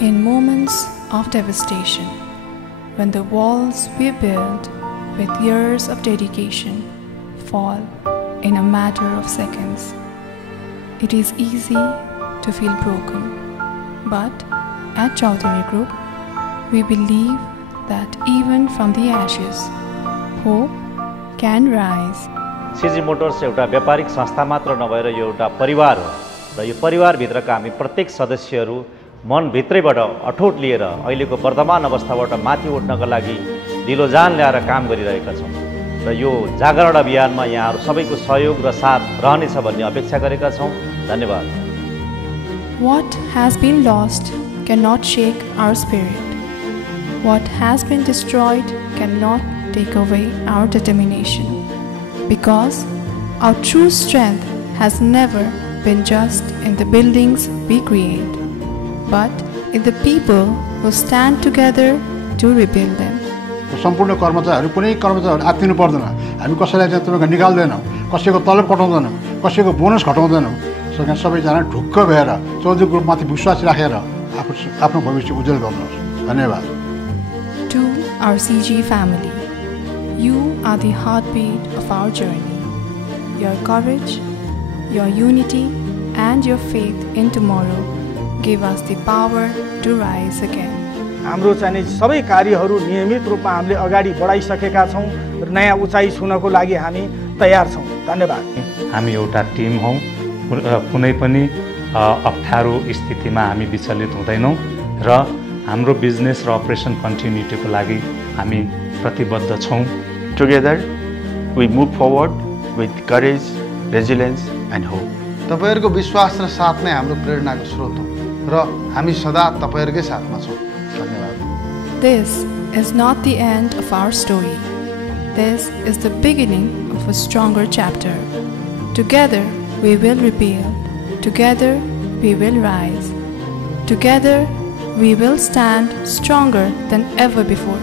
In moments of devastation, when the walls we built with years of dedication fall in a matter of seconds, it is easy to feel broken. But at Chaudhary Group, we believe that even from the ashes, hope can rise. CG Motors एउटा व्यापारिक संस्था मात्र नभएर यो एउटा परिवार हो र यो परिवारभित्रका हामी प्रत्येक सदस्यहरू मनभित्रैबाट अठोट लिएर अहिलेको वर्तमान अवस्थाबाट माथि उठ्नका लागि दिलोजान ल्याएर काम गरिरहेका छौँ र यो जागरण अभियानमा यहाँहरू सबैको सहयोग र साथ रहनेछ भन्ने अपेक्षा गरेका छौँ। धन्यवाद। What has been lost cannot shake our spirit. What has been destroyed cannot take away our determination. Because our true strength has never been just in the buildings we create, but in the people who stand together to rebuild them. सम्पूर्ण कर्मचारीहरू कुनै कर्मचारीहरू आत्तिनु पर्दैन। हामी कसैलाई चाहिँ तपाईको निकाल्दैनौँ, कसैको तलब घटाउँदैनौँ, कसैको बोनस घटाउँदैनौँ। सबैजना ढुक्क भएर चौधरी ग्रुपमाथि विश्वास राखेर आफ्नो भविष्य उज्जवल गर्नुहोस्। धन्यवाद। To our CG family, you are the heartbeat of our journey. Your courage, your unity, and your faith in tomorrow give us the power to rise again. हाम्रो चाहिँ सबै कार्यहरू नियमित रूपमा हामीले अगाडि बढाइसकेका छौँ र नयाँ उचाइ छुनको लागि हामी तयार छौँ। धन्यवाद। हामी एउटा टिम हौँ र कुनै पनि अप्ठ्यारो स्थितिमा हामी विचलित हुँदैनौँ र हाम्रो बिजनेस र अपरेसन कन्टिन्युटीको लागि हामी प्रतिबद्ध छौँ। Together we move forward with courage, resilience and hope. तपाईहरुको विश्वास र साथ नै हाम्रो प्रेरणाको स्रोत हो र हामी सदा तपाईहरुकै साथमा छौँ। धन्यवाद। This is not the end of our story. This is the beginning of a stronger chapter. Together we will rebuild. Together we will rise. Together we will stand stronger than ever before.